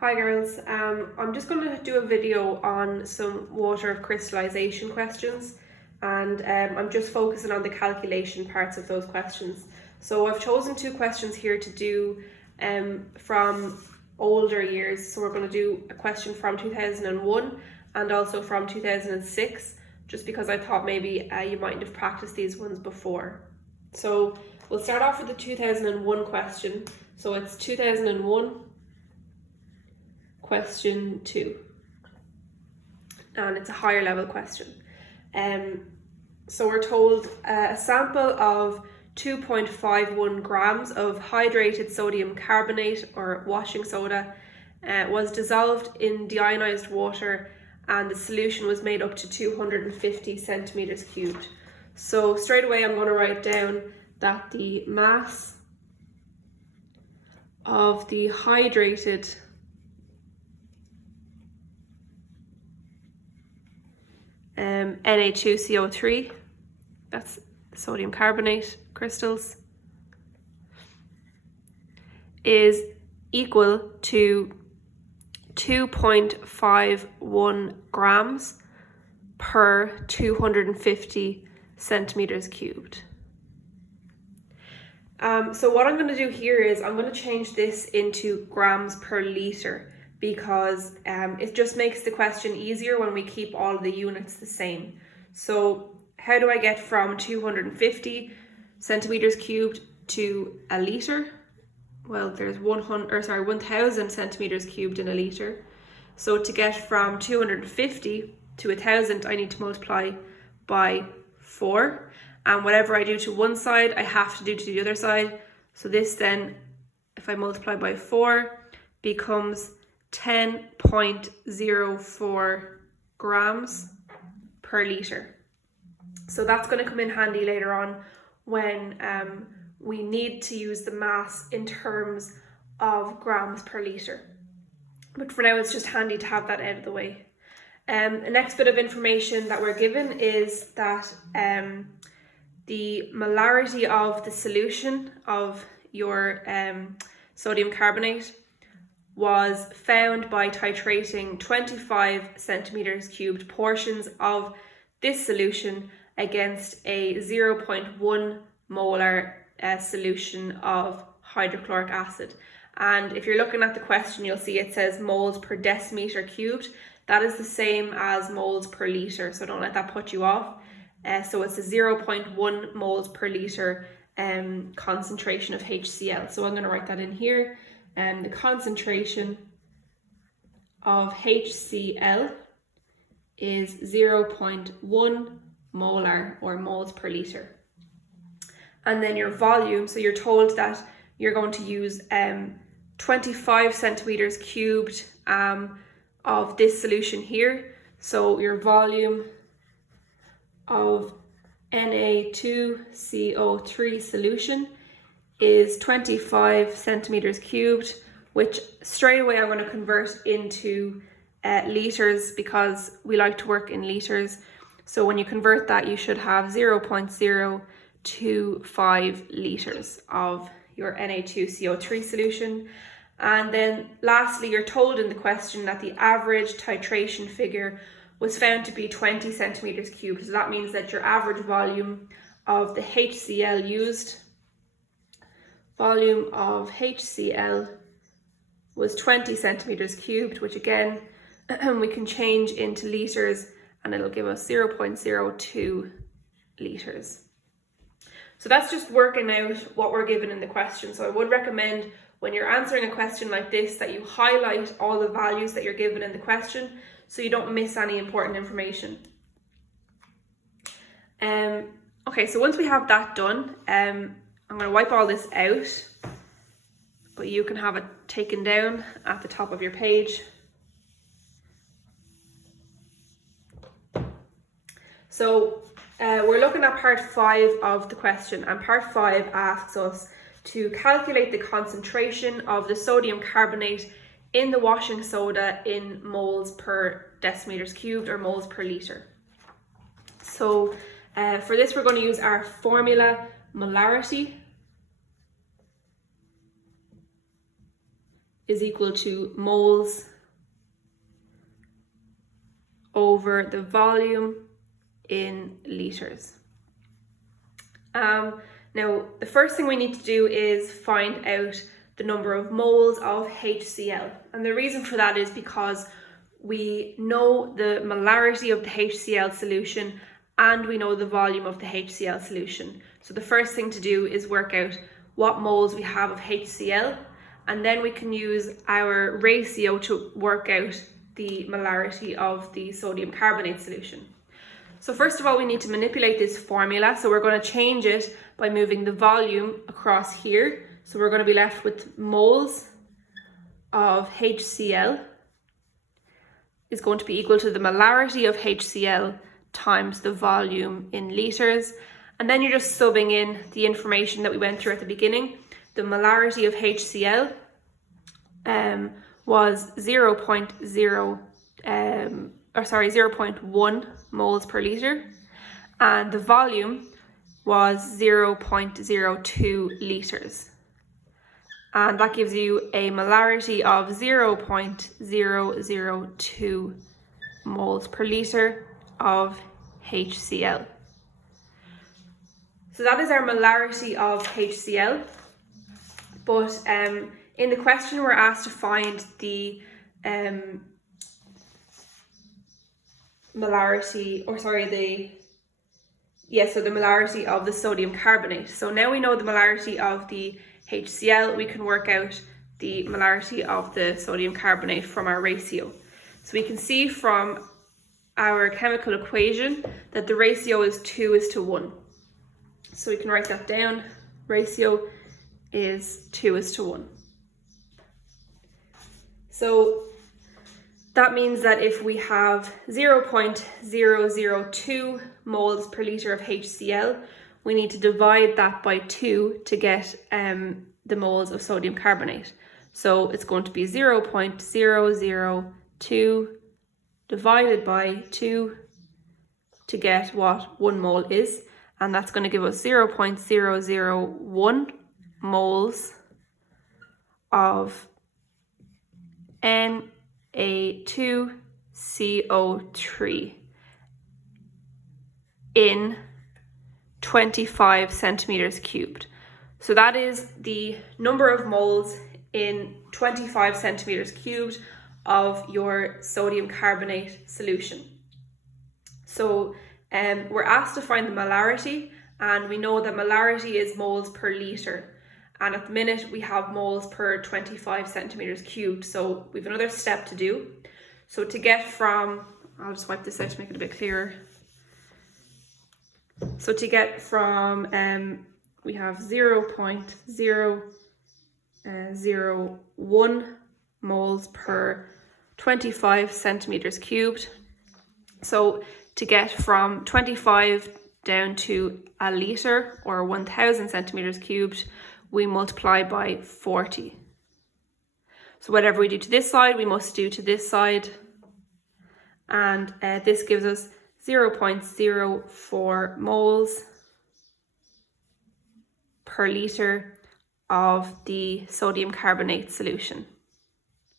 Hi girls, I'm just going to do a video on some water of crystallization questions, and I'm just focusing on the calculation parts of those questions. So I've chosen two questions here to do from older years. So we're going to do a question from 2001 and also from 2006, just because I thought maybe you mightn't have practiced these ones before. So we'll start off with the 2001 question. So it's 2001 question 2, and it's a higher level question. So we're told a sample of 2.51 grams of hydrated sodium carbonate or washing soda was dissolved in deionized water, and the solution was made up to 250 centimeters cubed. So straight away I'm going to write down that the mass of the hydrated Na2CO3, that's sodium carbonate crystals, is equal to 2.51 grams per 250 centimeters cubed. So what I'm going to do here is I'm going to change this into grams per litre, because it just makes the question easier when we keep all the units the same. So how do I get from 250 centimeters cubed to a litre? Well, there's 1000 centimeters cubed in a litre. So to get from 250 to 1000, I need to multiply by 4. And whatever I do to one side, I have to do to the other side. So this then, if I multiply by 4, becomes 10.04 grams per litre. So that's going to come in handy later on when we need to use the mass in terms of grams per litre. But for now, it's just handy to have that out of the way. The next bit of information that we're given is that the molarity of the solution of your sodium carbonate was found by titrating 25 centimeters cubed portions of this solution against a 0.1 molar solution of hydrochloric acid. And if you're looking at the question, you'll see it says moles per decimeter cubed. That is the same as moles per litre, so don't let that put you off. So it's a 0.1 moles per litre concentration of HCl. So I'm going to write that in here. And the concentration of HCl is 0.1 molar or moles per litre. And then your volume, so you're told that you're going to use 25 centimeters cubed of this solution here. So your volume of Na2CO3 solution is 25 centimeters cubed, which straight away I'm going to convert into litres, because we like to work in litres. So when you convert that, you should have 0.025 litres of your Na2CO3 solution. And then lastly, you're told in the question that the average titration figure was found to be 20 centimeters cubed. So that means that your average volume of the HCl used, volume of HCl, was 20 centimeters cubed, which again we can change into litres, and it'll give us 0.02 litres. So that's just working out what we're given in the question. So I would recommend when you're answering a question like this that you highlight all the values that you're given in the question so you don't miss any important information. Okay, so once we have that done, I'm going to wipe all this out, but you can have it taken down at the top of your page. So we're looking at part 5 of the question, and part 5 asks us to calculate the concentration of the sodium carbonate in the washing soda in moles per decimeters cubed or moles per litre. So for this we're going to use our formula molarity is equal to moles over the volume in litres. Now, the first thing we need to do is find out the number of moles of HCl. And the reason for that is because we know the molarity of the HCl solution and we know the volume of the HCl solution. So the first thing to do is work out what moles we have of HCl, and then we can use our ratio to work out the molarity of the sodium carbonate solution. So first of all, we need to manipulate this formula. So we're going to change it by moving the volume across here. So we're going to be left with moles of HCl is going to be equal to the molarity of HCl times the volume in litres. And then you're just subbing in the information that we went through at the beginning. The molarity of HCl was 0.1 moles per litre, and the volume was 0.02 litres. And that gives you a molarity of 0.002 moles per litre of HCl. So that is our molarity of HCl. But in the question we're asked to find the molarity of the sodium carbonate. So now we know the molarity of the HCl, we can work out the molarity of the sodium carbonate from our ratio. So we can see from our chemical equation that the ratio is 2:1. So we can write that down. Ratio is 2:1. So that means that if we have 0.002 moles per litre of HCl, we need to divide that by 2 to get the moles of sodium carbonate. So it's going to be 0.002 divided by 2 to get what 1 mole is. And that's going to give us 0.001 moles of Na2CO3 in 25 centimeters cubed. So that is the number of moles in 25 centimeters cubed of your sodium carbonate solution. So we're asked to find the molarity, and we know that molarity is moles per litre. And at the minute we have moles per 25 centimeters cubed. So we have another step to do. So to get from, I'll just wipe this out to make it a bit clearer. So to get from, we have 0.001 moles per 25 centimeters cubed. So to get from 25 down to a litre or 1000 centimeters cubed, we multiply by 40. So whatever we do to this side, we must do to this side. And this gives us 0.04 moles per litre of the sodium carbonate solution.